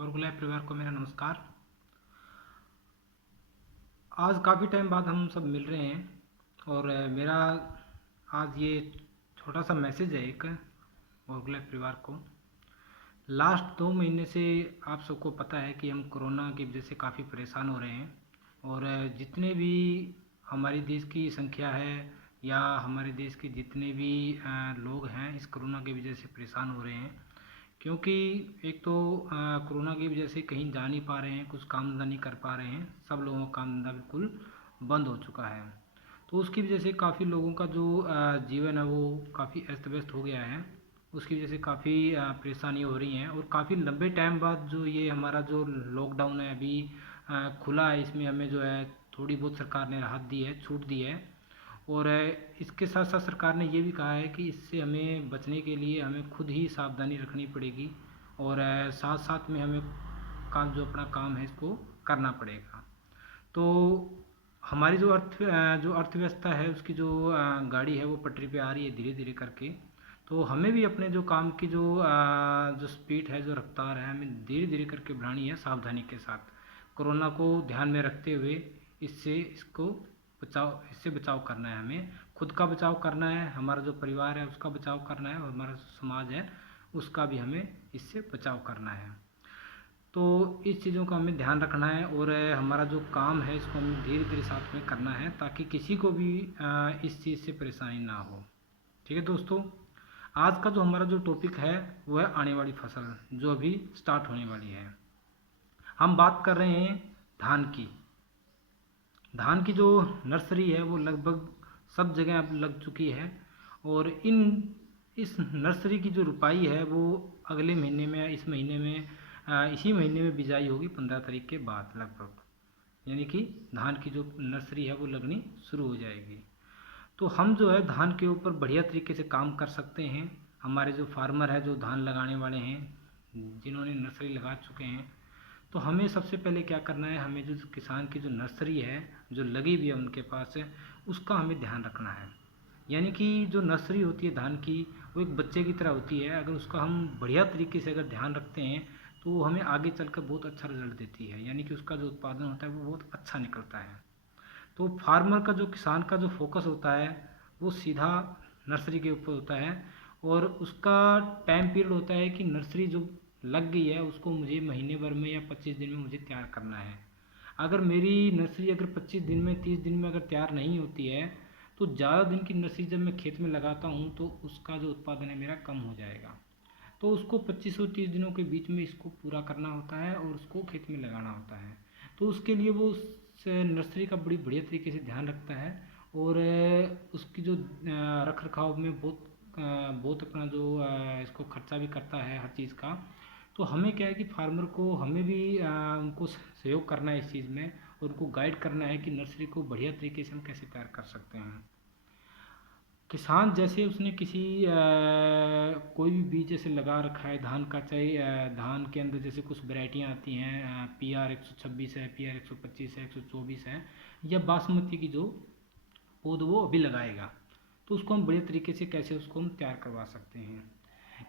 और गुलाब परिवार को मेरा नमस्कार। आज काफ़ी टाइम बाद हम सब मिल रहे हैं और मेरा आज ये छोटा सा मैसेज है एक और गुलाब परिवार को। लास्ट 2 महीने से आप सबको पता है कि हम कोरोना की वजह से काफ़ी परेशान हो रहे हैं और जितने भी हमारे देश की संख्या है या हमारे देश के जितने भी लोग हैं इस कोरोना की वजह से परेशान हो रहे हैं। क्योंकि एक तो कोरोना की वजह से कहीं जा नहीं पा रहे हैं, कुछ काम धंधा नहीं कर पा रहे हैं, सब लोगों का काम धंधा बिल्कुल बंद हो चुका है। तो उसकी वजह से काफ़ी लोगों का जो जीवन है वो काफ़ी अस्त व्यस्त हो गया है। उसकी वजह से काफ़ी परेशानी हो रही हैं और काफ़ी लंबे टाइम बाद जो ये हमारा जो लॉकडाउन है अभी खुला है, इसमें हमें जो है थोड़ी बहुत सरकार ने राहत दी है, छूट दी है। और इसके साथ साथ सरकार ने ये भी कहा है कि इससे हमें बचने के लिए हमें खुद ही सावधानी रखनी पड़ेगी और साथ साथ में हमें काम जो अपना काम है इसको करना पड़ेगा। तो हमारी जो अर्थव्यवस्था है उसकी जो गाड़ी है वो पटरी पे आ रही है धीरे धीरे करके। तो हमें भी अपने जो काम की जो स्पीड है, जो रफ्तार है, हमें धीरे धीरे करके बढ़ानी है सावधानी के साथ, कोरोना को ध्यान में रखते हुए। इससे बचाव करना है, हमें खुद का बचाव करना है, हमारा जो परिवार है उसका बचाव करना है और हमारा समाज है उसका भी हमें इससे बचाव करना है। तो इस चीज़ों का हमें ध्यान रखना है और हमारा जो काम है इसको हमें धीरे धीरे साथ में करना है ताकि किसी को भी इस चीज़ से परेशानी ना हो। ठीक है दोस्तों, आज का जो हमारा जो टॉपिक है वो है आने वाली फसल जो अभी स्टार्ट होने वाली है। हम बात कर रहे हैं धान की। धान की जो नर्सरी है वो लगभग सब जगह अब लग चुकी है और इस नर्सरी की जो रुपाई है वो अगले महीने में, इस महीने में, इसी महीने में बिजाई होगी 15 तारीख के बाद लगभग, यानी कि धान की जो नर्सरी है वो लगनी शुरू हो जाएगी। तो हम जो है धान के ऊपर बढ़िया तरीके से काम कर सकते हैं। हमारे जो फार्मर है, जो धान लगाने वाले हैं, जिन्होंने नर्सरी लगा चुके हैं, तो हमें सबसे पहले क्या करना है, हमें जो किसान की जो नर्सरी है जो लगी हुई है उनके पास है उसका हमें ध्यान रखना है। यानी कि जो नर्सरी होती है धान की वो एक बच्चे की तरह होती है। अगर उसका हम बढ़िया तरीके से अगर ध्यान रखते हैं तो वो हमें आगे चलकर बहुत अच्छा रिजल्ट देती है, यानी कि उसका जो उत्पादन होता है वो बहुत अच्छा निकलता है। तो फार्मर का, जो किसान का जो फोकस होता है वो सीधा नर्सरी के ऊपर होता है और उसका टाइम पीरियड होता है कि नर्सरी जो लग गई है उसको मुझे महीने भर में या 25 दिन में मुझे तैयार करना है। अगर मेरी नर्सरी अगर 25 दिन में, 30 दिन में अगर तैयार नहीं होती है तो ज़्यादा दिन की नर्सरी जब मैं खेत में लगाता हूँ तो उसका जो उत्पादन है मेरा कम हो जाएगा। तो उसको 25 और 30 दिनों के बीच में इसको पूरा करना होता है और उसको खेत में लगाना होता है। तो उसके लिए वो उस नर्सरी का बड़ी बढ़िया तरीके से ध्यान रखता है और उसकी जो रख रखाव में बहुत अपना जो इसको खर्चा भी करता है हर चीज़ का। तो हमें क्या है कि फार्मर को, हमें भी उनको सहयोग करना है इस चीज़ में और उनको गाइड करना है कि नर्सरी को बढ़िया तरीके से हम कैसे तैयार कर सकते हैं। किसान जैसे उसने किसी कोई भी बीज जैसे लगा रखा है धान का, चाहे धान के अंदर जैसे कुछ वैरायटियाँ आती हैं, PR 126 है, PR 125 है, 124 है, या बासमती की जो पौध वो अभी लगाएगा, तो उसको हम बढ़िया तरीके से कैसे उसको हम तैयार करवा सकते हैं।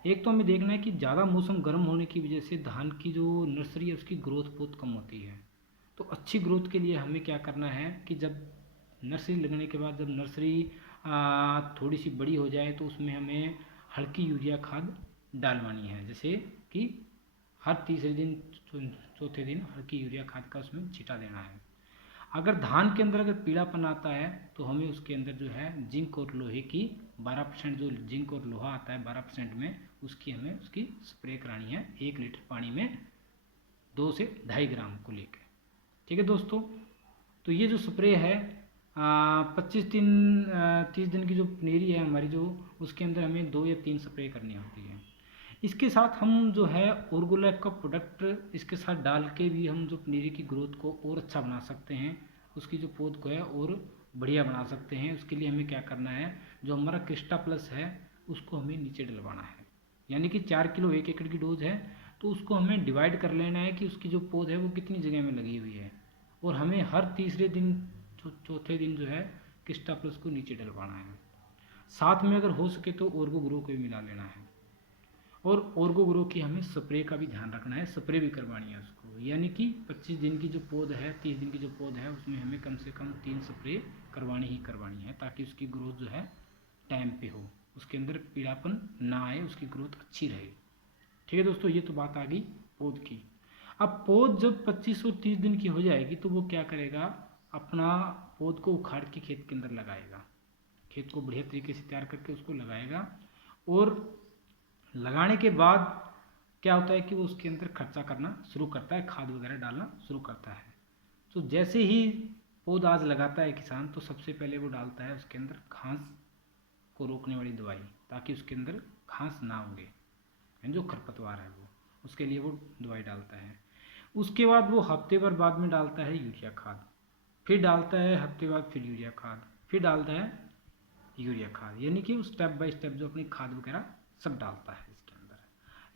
एक तो हमें देखना है कि ज़्यादा मौसम गर्म होने की वजह से धान की जो नर्सरी है उसकी ग्रोथ बहुत कम होती है। तो अच्छी ग्रोथ के लिए हमें क्या करना है कि जब नर्सरी लगने के बाद जब नर्सरी थोड़ी सी बड़ी हो जाए तो उसमें हमें हल्की यूरिया खाद डालवानी है। जैसे कि हर तीसरे दिन, चौथे दिन हल्की यूरिया खाद का उसमें छींटा देना है। अगर धान के अंदर अगर पीलापन आता है तो हमें उसके अंदर जो है जिंक और लोहे की 12%, जो जिंक और लोहा आता है 12% में, उसकी हमें उसकी स्प्रे करानी है 1 लीटर पानी में 2 से 2.5 ग्राम को लेकर। ठीक है दोस्तों, तो ये जो स्प्रे है 25 दिन 30 दिन की जो पनीरी है हमारी, जो उसके अंदर हमें 2 या 3 स्प्रे करनी होती है। इसके साथ हम जो है ऑर्गोलैब का प्रोडक्ट इसके साथ डाल के भी हम जो पनीरी की ग्रोथ को और अच्छा बना सकते हैं, उसकी जो पौध को है और बढ़िया बना सकते हैं। उसके लिए हमें क्या करना है, जो हमारा क्रिस्टा प्लस है उसको हमें नीचे डलवाना है। यानी कि 4 किलो 1 एकड़ की डोज है तो उसको हमें डिवाइड कर लेना है कि उसकी जो पौध है वो कितनी जगह में लगी हुई है और हमें हर तीसरे दिन, चौथे दिन जो है क्रिस्टा प्लस को नीचे डलवाना है। साथ में अगर हो सके तो ऑर्गो ग्रो को भी मिला लेना है। और ऑर्गो ग्रो की हमें स्प्रे का भी ध्यान रखना है, स्प्रे भी करवानी है उसको, यानी कि 25 दिन की जो पौध है, 30 दिन की जो पौध है, उसमें हमें कम से कम 3 स्प्रे करवानी ही करवानी है, ताकि उसकी ग्रोथ जो है टाइम पे हो, उसके अंदर पीलापन ना आए, उसकी ग्रोथ अच्छी रहे। ठीक है दोस्तों, ये तो बात आ गई पौध की। अब पौध जब 25 और 30 दिन की हो जाएगी तो वो क्या करेगा, अपना पौध को उखाड़ के खेत के अंदर लगाएगा, खेत को बढ़िया तरीके से तैयार करके उसको लगाएगा, और लगाने के बाद क्या होता है कि वो उसके अंदर खर्चा करना शुरू करता है, खाद वगैरह डालना शुरू करता है। तो जैसे ही पौध आज लगाता है किसान, तो सबसे पहले वो डालता है उसके अंदर घास को रोकने वाली दवाई, ताकि उसके अंदर घास ना उगे, यानी जो खरपतवार है वो, उसके लिए वो दवाई डालता है। उसके बाद वो हफ्ते भर बाद में डालता है यूरिया खाद, फिर डालता है हफ्ते बाद फिर यूरिया खाद, फिर डालता है यूरिया खाद, यानी कि स्टेप बाय स्टेप जो अपनी खाद वगैरह सब डालता है इसके अंदर।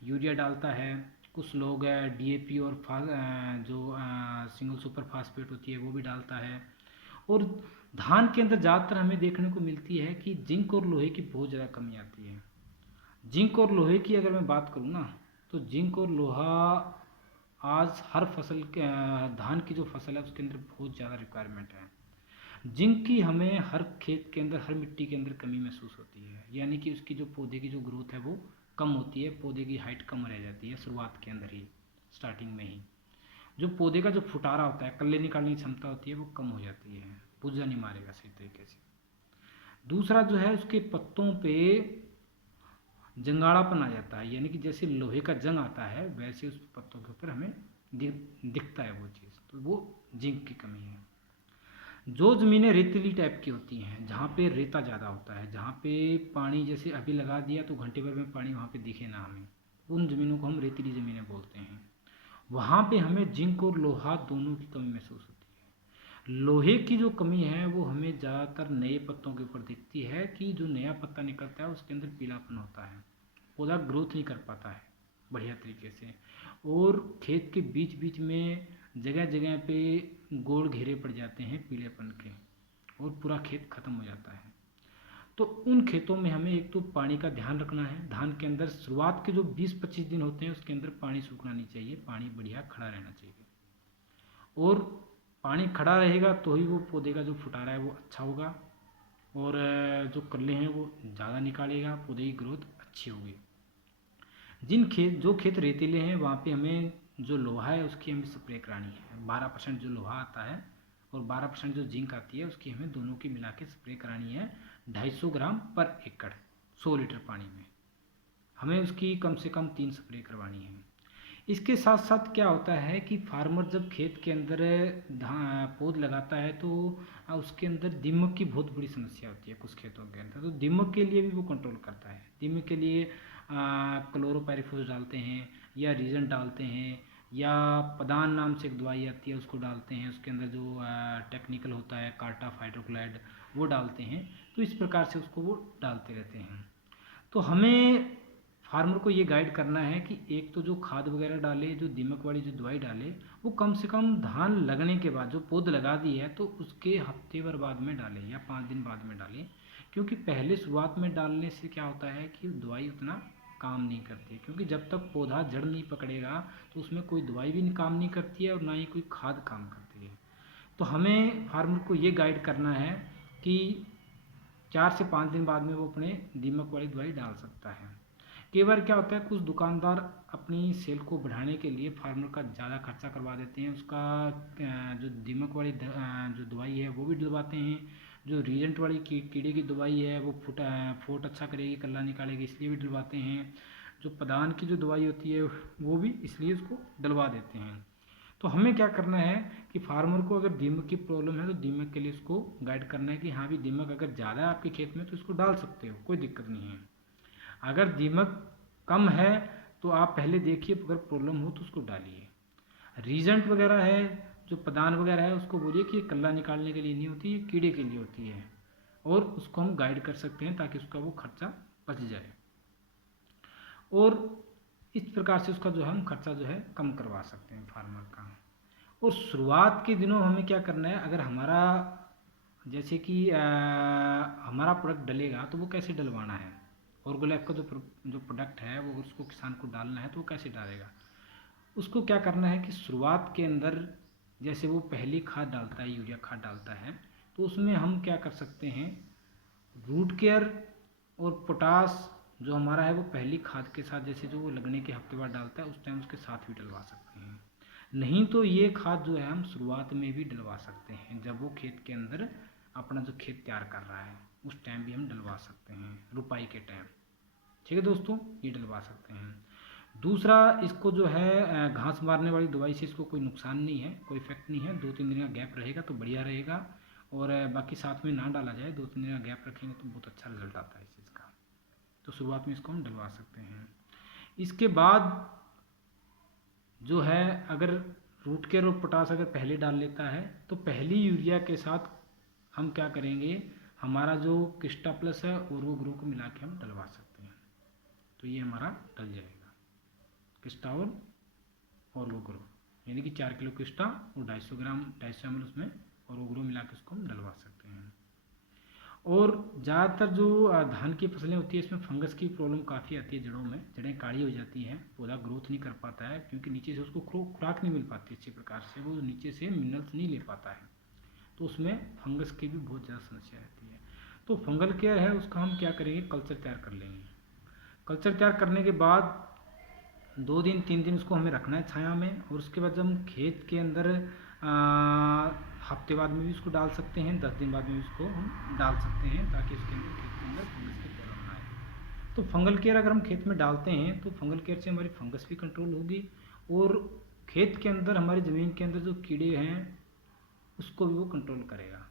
यूरिया डालता है, कुछ लोग डीएपी और जो सिंगल सुपर फास्फेट होती है वो भी डालता है। और धान के अंदर ज़्यादातर हमें देखने को मिलती है कि जिंक और लोहे की बहुत ज़्यादा कमी आती है। जिंक और लोहे की अगर मैं बात करूँ ना, तो जिंक और लोहा आज हर फसल के धान की जो फसल है उसके अंदर बहुत ज़्यादा रिक्वायरमेंट है। जिंक की हमें हर खेत के अंदर, हर मिट्टी के अंदर कमी महसूस होती है, यानी कि उसकी जो पौधे की जो ग्रोथ है वो कम होती है, पौधे की हाइट कम रह जाती है शुरुआत के अंदर ही, स्टार्टिंग में ही। जो पौधे का जो फुटारा होता है, कल्ले निकालने की क्षमता होती है, वो कम हो जाती है, पुर्जा नहीं मारेगा सही तरीके से। दूसरा जो है, उसके पत्तों पे जंगाड़ापन आ जाता है, यानी कि जैसे लोहे का जंग आता है वैसे उस पत्तों के ऊपर हमें दिखता है वो चीज़, तो वो जिंक की कमी है। जो ज़मीनें रेतीली टाइप की होती हैं, जहाँ पे रेता ज़्यादा होता है, जहाँ पे पानी जैसे अभी लगा दिया तो घंटे भर में पानी वहाँ पे दिखे ना हमें, उन ज़मीनों को हम रेतीली ज़मीनें बोलते हैं। वहाँ पे हमें जिंक और लोहा दोनों की कमी महसूस होती है। लोहे की जो कमी है वो हमें ज़्यादातर नए पत्तों के ऊपर दिखती है, कि जो नया पत्ता निकलता है उसके अंदर पीलापन होता है, पौधा ग्रोथ नहीं कर पाता है बढ़िया तरीके से, और खेत के बीच बीच में जगह जगह पे गोल घेरे पड़ जाते हैं पीलेपन के, और पूरा खेत खत्म हो जाता है। तो उन खेतों में हमें एक तो पानी का ध्यान रखना है। धान के अंदर शुरुआत के जो 20-25 दिन होते हैं उसके अंदर पानी सूखना नहीं चाहिए, पानी बढ़िया खड़ा रहना चाहिए, और पानी खड़ा रहेगा तो ही वो पौधे का जो फुटारा है वो अच्छा होगा, और जो कल्ले हैं वो ज़्यादा निकालेगा, पौधे की ग्रोथ अच्छी होगी। जो खेत रेतीले हैं वहाँ पे हमें जो लोहा है उसकी हमें स्प्रे करानी है, 12% जो लोहा आता है और 12% जो जिंक आती है उसकी हमें दोनों की मिला के स्प्रे करानी है, 250 ग्राम पर एकड़ 100 लीटर पानी में, हमें उसकी कम से कम 3 स्प्रे करवानी है। इसके साथ साथ क्या होता है कि फार्मर जब खेत के अंदर पौध लगाता है तो उसके अंदर दीमक की बहुत बड़ी समस्या होती है कुछ खेतों के अंदर, तो दीमक के लिए भी वो कंट्रोल करता है। दीमक के लिए क्लोरोपाइरिफोस डालते हैं, या रीजन डालते हैं, या पदान नाम से एक दवाई आती है उसको डालते हैं, उसके अंदर जो टेक्निकल होता है कार्टाफ हाइड्रोक्लाइड वो डालते हैं। तो इस प्रकार से उसको वो डालते रहते हैं। तो हमें फार्मर को ये गाइड करना है कि एक तो जो खाद वगैरह डाले, जो दीमक वाली जो दवाई डाले, वो कम से कम धान लगने के बाद, जो पौध लगा दी है तो उसके हफ्ते भर बाद में डालें या 5 दिन बाद में डालें, क्योंकि पहले शुरुआत में डालने से क्या होता है कि दवाई उतना काम नहीं करती, क्योंकि जब तक पौधा जड़ नहीं पकड़ेगा तो उसमें कोई दवाई भी काम नहीं करती है और ना ही कोई खाद काम करती है। तो हमें फार्मर को ये गाइड करना है कि 4 से 5 दिन बाद में वो अपने दीमक वाली दवाई डाल सकता है। कई बार क्या होता है, कुछ दुकानदार अपनी सेल को बढ़ाने के लिए फार्मर का ज़्यादा खर्चा करवा देते हैं, उसका जो दीमक वाली जो दवाई है वो भी डलवाते हैं, जो रीजेंट वाली कीड़े की दवाई है वो फोट अच्छा करेगी, कल्ला निकालेगी, इसलिए भी डलवाते हैं। जो पदान की जो दवाई होती है वो भी इसलिए उसको डलवा देते हैं। तो हमें क्या करना है कि फार्मर को अगर दीमक की प्रॉब्लम है तो दीमक के लिए उसको गाइड करना है कि हाँ भी दीमक अगर ज़्यादा है आपके खेत में तो इसको डाल सकते हो, कोई दिक्कत नहीं है। अगर दीमक कम है तो आप पहले देखिए, अगर प्रॉब्लम हो तो उसको डालिए। रीजेंट वगैरह है, जो पदान वगैरह है, उसको बोलिए कि ये कल्ला निकालने के लिए नहीं होती, ये कीड़े के लिए होती है, और उसको हम गाइड कर सकते हैं ताकि उसका वो खर्चा बच जाए, और इस प्रकार से उसका जो हम खर्चा जो है कम करवा सकते हैं फार्मर का। और शुरुआत के दिनों हमें क्या करना है, अगर हमारा जैसे कि हमारा प्रोडक्ट डलेगा तो वो कैसे डलवाना है, ऑर्गोलैफ का जो प्रोडक्ट है वो उसको किसान को डालना है तो वो कैसे डालेगा। उसको क्या करना है कि शुरुआत के अंदर जैसे वो पहली खाद डालता है, यूरिया खाद डालता है, तो उसमें हम क्या कर सकते हैं, रूट केयर और पोटास जो हमारा है वो पहली खाद के साथ, जैसे जो वो लगने के हफ्ते बाद डालता है उस टाइम उसके साथ भी डलवा सकते हैं। नहीं तो ये खाद जो है हम शुरुआत में भी डलवा सकते हैं, जब वो खेत के अंदर अपना जो खेत तैयार कर रहा है उस टाइम भी हम डलवा सकते हैं, रुपाई के टाइम। ठीक है दोस्तों, ये डलवा सकते हैं। दूसरा, इसको जो है घास मारने वाली दवाई से इसको कोई नुकसान नहीं है, कोई इफेक्ट नहीं है। 2-3 दिन का गैप रहेगा तो बढ़िया रहेगा, और बाकी साथ में ना डाला जाए, 2-3 दिन का गैप रखेंगे तो बहुत अच्छा रिजल्ट आता है इस चीज़ का। तो शुरुआत में इसको हम डलवा सकते हैं। इसके बाद जो है अगर रूट केयर और पोटास अगर पहले डाल लेता है तो पहली यूरिया के साथ हम क्या करेंगे, हमारा जो किस्टा प्लस है और वो ग्रो को मिला के हम डलवा सकते हैं, तो ये हमारा डल जाएगा किस्टा और वो ग्रो, यानी कि 4 किलो किस्टा और 250 ग्राम 250 ml उसमें और वो ग्रो मिला के उसको हम डलवा सकते हैं। और ज़्यादातर जो धान की फसलें होती है इसमें फंगस की प्रॉब्लम काफ़ी आती है, जड़ों में जड़ें काली हो जाती हैं, पौधा ग्रोथ नहीं कर पाता है क्योंकि नीचे से उसको खुराक नहीं मिल पाती अच्छी प्रकार से, वो नीचे से मिनरल्स नहीं ले पाता है, तो उसमें फंगस की भी बहुत ज़्यादा समस्या रहती है। तो फंगल केयर है उसका हम क्या करेंगे, कल्चर तैयार कर लेंगे। कल्चर तैयार करने के बाद 2 दिन 3 दिन उसको हमें रखना है छाया में, और उसके बाद जब हम खेत के अंदर हफ्ते बाद में भी उसको डाल सकते हैं, 10 दिन बाद में भी उसको हम डाल सकते हैं, ताकि उसके अंदर खेत के अंदर फंगस की प्रॉब्लम ना आए। तो फंगल केयर अगर हम खेत में डालते हैं तो फंगल केयर से हमारी फंगस भी कंट्रोल होगी, और खेत के अंदर हमारी ज़मीन के अंदर जो कीड़े हैं उसको भी वो कंट्रोल करेगा।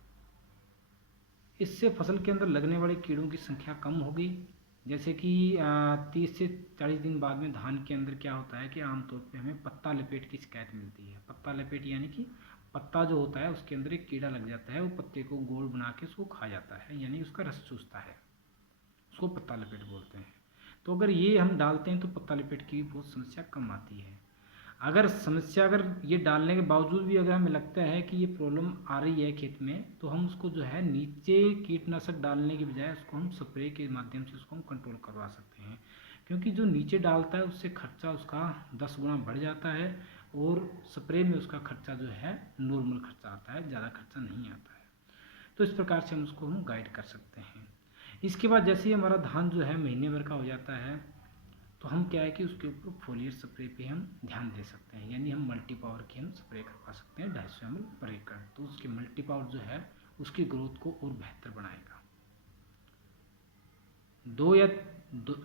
इससे फसल के अंदर लगने वाले कीड़ों की संख्या कम होगी। जैसे कि 30 से 40 दिन बाद में धान के अंदर क्या होता है कि आमतौर पे हमें पत्ता लपेट की शिकायत मिलती है। पत्ता लपेट यानी कि पत्ता जो होता है उसके अंदर एक कीड़ा लग जाता है, वो पत्ते को गोल बना के उसको खा जाता है, यानी उसका रस चूसता है, उसको पत्ता लपेट बोलते हैं। तो अगर ये हम डालते हैं तो पत्ता लपेट की भी बहुत समस्या कम आती है। अगर ये डालने के बावजूद भी अगर हमें लगता है कि ये प्रॉब्लम आ रही है खेत में, तो हम उसको जो है नीचे कीटनाशक डालने की बजाय उसको हम स्प्रे के माध्यम से उसको हम कंट्रोल करवा सकते हैं, क्योंकि जो नीचे डालता है उससे खर्चा उसका 10 गुना बढ़ जाता है, और स्प्रे में उसका खर्चा जो है नॉर्मल खर्चा आता है, ज़्यादा खर्चा नहीं आता है। तो इस प्रकार से हम उसको हम गाइड कर सकते हैं। इसके बाद जैसे ही हमारा धान जो है महीने भर का हो जाता है, तो हम क्या है कि उसके ऊपर फोलियर स्प्रे पे हम ध्यान दे सकते हैं, यानी हम मल्टी पावर की हम स्प्रे करवा सकते हैं 250 ml पर एकड़, तो उसकी मल्टी पावर जो है उसकी ग्रोथ को और बेहतर बनाएगा।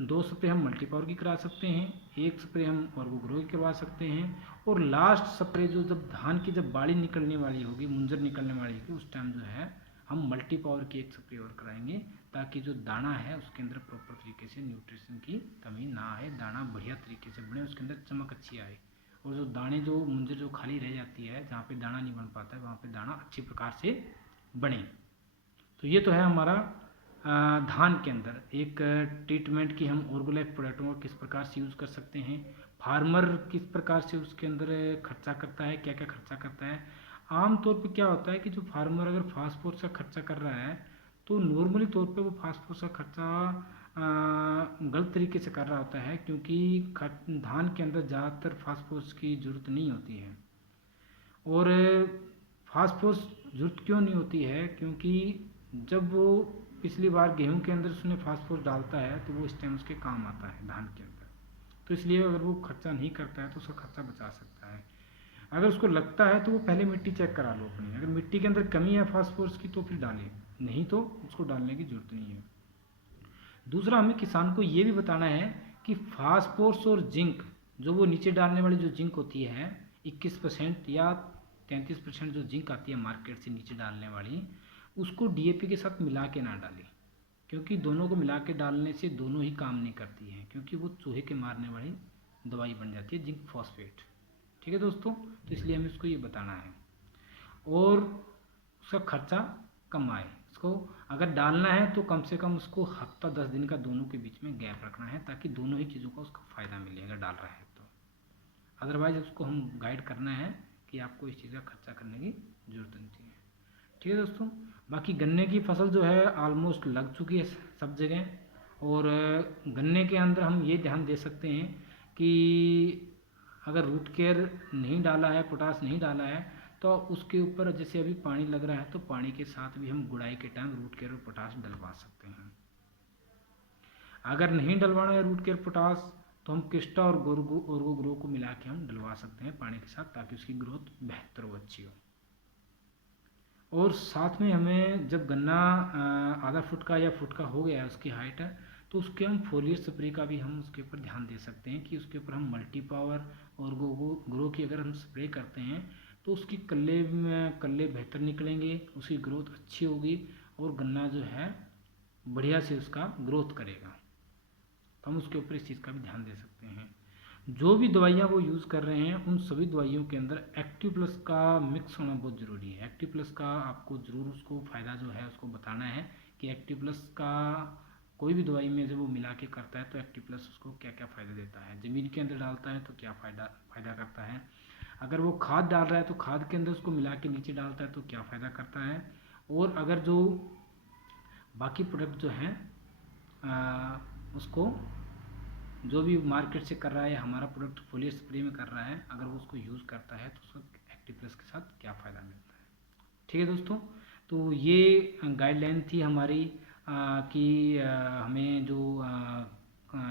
दो स्प्रे हम मल्टी पावर की करा सकते हैं, एक स्प्रे हम ऑर्गो ग्रो की करवा सकते हैं, और लास्ट स्प्रे जो जब धान की जब बाड़ी निकलने वाली होगी, मुंजर निकलने वाली होगी, उस टाइम जो है हम मल्टी पावर की एक स्प्रे और कराएंगे, ताकि जो दाना है उसके अंदर प्रॉपर तरीके से न्यूट्रिशन की कमी ना आए, दाना बढ़िया तरीके से बने, उसके अंदर चमक अच्छी आए, और जो दाने जो मुंजर जो खाली रह जाती है जहाँ पे दाना नहीं बन पाता है वहाँ पे दाना अच्छी प्रकार से बने। तो ये तो है हमारा धान के अंदर एक ट्रीटमेंट की हम ऑर्गोलाइफ प्रोडक्टों को किस प्रकार से यूज़ कर सकते हैं, फार्मर किस प्रकार से उसके अंदर खर्चा करता है, क्या क्या खर्चा करता है। आमतौर पे क्या होता है कि जो फार्मर अगर फास्फोरस का खर्चा कर रहा है तो नॉर्मली तौर पे वो फास्फोरस का खर्चा गलत तरीके से कर रहा होता है, क्योंकि धान के अंदर ज़्यादातर फास्फोरस की ज़रूरत नहीं होती है। और फास्फोरस ज़रूरत क्यों नहीं होती है, क्योंकि जब वो पिछली बार गेहूं के अंदर उसने फास्फोरस डालता है तो वो इस टाइम उसके काम आता है धान के अंदर, तो इसलिए अगर वो खर्चा नहीं करता है तो उसका खर्चा बचा सकता है। अगर उसको लगता है तो वो पहले मिट्टी चेक करा लो अपनी, अगर मिट्टी के अंदर कमी है फास्फोरस की तो फिर डालें, नहीं तो उसको डालने की ज़रूरत नहीं है। दूसरा, हमें किसान को ये भी बताना है कि फास्फोरस और जिंक, जो वो नीचे डालने वाली जो जिंक होती है 21% या 33% जो जिंक आती है मार्केट से नीचे डालने वाली, उसको डीएपी के साथ मिला के ना डालें, क्योंकि दोनों को मिला के डालने से दोनों ही काम नहीं करती हैं, क्योंकि वो चूहे के मारने वाली दवाई बन जाती है जिंक फॉस्फेट। ठीक है दोस्तों, तो इसलिए हमें उसको ये बताना है, और उसका खर्चा कम आए। उसको अगर डालना है तो कम से कम उसको हफ्ता 10 दिन का दोनों के बीच में गैप रखना है, ताकि दोनों ही चीज़ों का उसका फ़ायदा मिले अगर डाल रहा है तो। अदरवाइज उसको हम गाइड करना है कि आपको इस चीज़ का खर्चा करने की ज़रूरत नहीं है। ठीक है दोस्तों, बाकी गन्ने की फसल जो है ऑलमोस्ट लग चुकी है सब जगह, और गन्ने के अंदर हम ये ध्यान दे सकते हैं कि अगर रूट केयर नहीं डाला है, पोटास नहीं डाला है, तो उसके ऊपर जैसे अभी पानी लग रहा है तो पानी के साथ भी हम गुड़ाई के टाइम रूट केयर और पोटास डलवा सकते हैं। अगर नहीं डलवाना है रूट केयर पोटास तो हम किस्टा और ओर्गो ग्रो को मिला के हम डलवा सकते हैं पानी के साथ, ताकि उसकी ग्रोथ बेहतर हो, अच्छी हो। और साथ में हमें जब गन्ना आधा फुट का या फुट का हो गया है उसकी हाइट, तो उसके हम फोलियर स्प्रे का भी हम उसके ऊपर ध्यान दे सकते हैं कि उसके ऊपर हम मल्टी पावर और ग्रो की अगर हम स्प्रे करते हैं तो उसकी कल्ले बेहतर निकलेंगे, उसकी ग्रोथ अच्छी होगी और गन्ना जो है बढ़िया से उसका ग्रोथ करेगा। तो हम उसके ऊपर इस चीज़ का भी ध्यान दे सकते हैं। जो भी दवाइयाँ वो यूज़ कर रहे हैं उन सभी दवाइयों के अंदर एक्टिव प्लस का मिक्स होना बहुत ज़रूरी है। एक्टिव प्लस का आपको ज़रूर उसको फ़ायदा जो है उसको बताना है कि एक्टिव प्लस का कोई भी दवाई में जब वो मिला के करता है तो एक्टिव प्लस उसको क्या क्या फ़ायदा देता है, ज़मीन के अंदर डालता है तो क्या फ़ायदा करता है, अगर वो खाद डाल रहा है तो खाद के अंदर उसको मिला के नीचे डालता है तो क्या फ़ायदा करता है, और अगर जो बाकी प्रोडक्ट जो हैं उसको जो भी मार्केट से कर रहा है या हमारा प्रोडक्ट फोलियर स्प्रे में कर रहा है, अगर वो उसको यूज़ करता है तो उसको एक्टिव प्लस के साथ क्या फ़ायदा मिलता है। ठीक है दोस्तों, तो ये गाइडलाइन थी हमारी कि हमें जो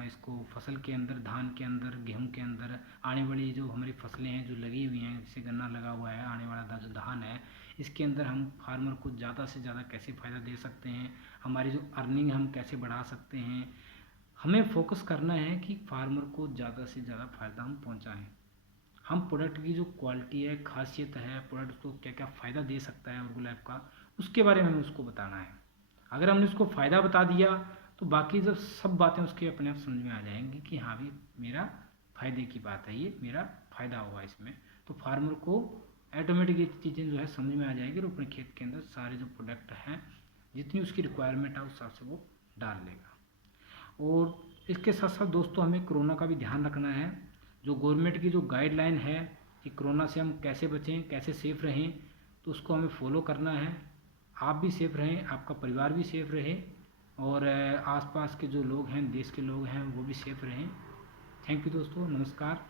इसको फसल के अंदर, धान के अंदर, गेहूं के अंदर आने वाली जो हमारी फसलें हैं जो लगी हुई हैं, जैसे गन्ना लगा हुआ है, आने वाला जो धान है, इसके अंदर हम फार्मर को ज़्यादा से ज़्यादा कैसे फ़ायदा दे सकते हैं, हमारी जो अर्निंग हम कैसे बढ़ा सकते हैं। हमें फोकस करना है कि फार्मर को ज़्यादा से ज़्यादा फ़ायदा हम पहुंचाएं। हम प्रोडक्ट की जो क्वालिटी है, खासियत है, प्रोडक्ट को क्या क्या फ़ायदा दे सकता है ऑर्गोलैब का, उसके बारे में हमें उसको बताना है। अगर हमने उसको फ़ायदा बता दिया तो बाकी जब सब बातें उसके अपने आप समझ में आ जाएंगी कि हाँ भी मेरा फ़ायदे की बात है, ये मेरा फ़ायदा होगा इसमें, तो फार्मर को ऑटोमेटिक ये चीज़ें जो है समझ में आ जाएंगी और अपने खेत के अंदर सारे जो प्रोडक्ट हैं जितनी उसकी रिक्वायरमेंट है उस हिसाब से वो डाल लेगा। और इसके साथ साथ दोस्तों हमें कोरोना का भी ध्यान रखना है। जो गवर्नमेंट की जो गाइडलाइन है कि कोरोना से हम कैसे बचें, कैसे सेफ रहें, तो उसको हमें फॉलो करना है। आप भी सेफ रहें, आपका परिवार भी सेफ रहे और आसपास के जो लोग हैं, देश के लोग हैं, वो भी सेफ रहें। थैंक यू दोस्तों, नमस्कार।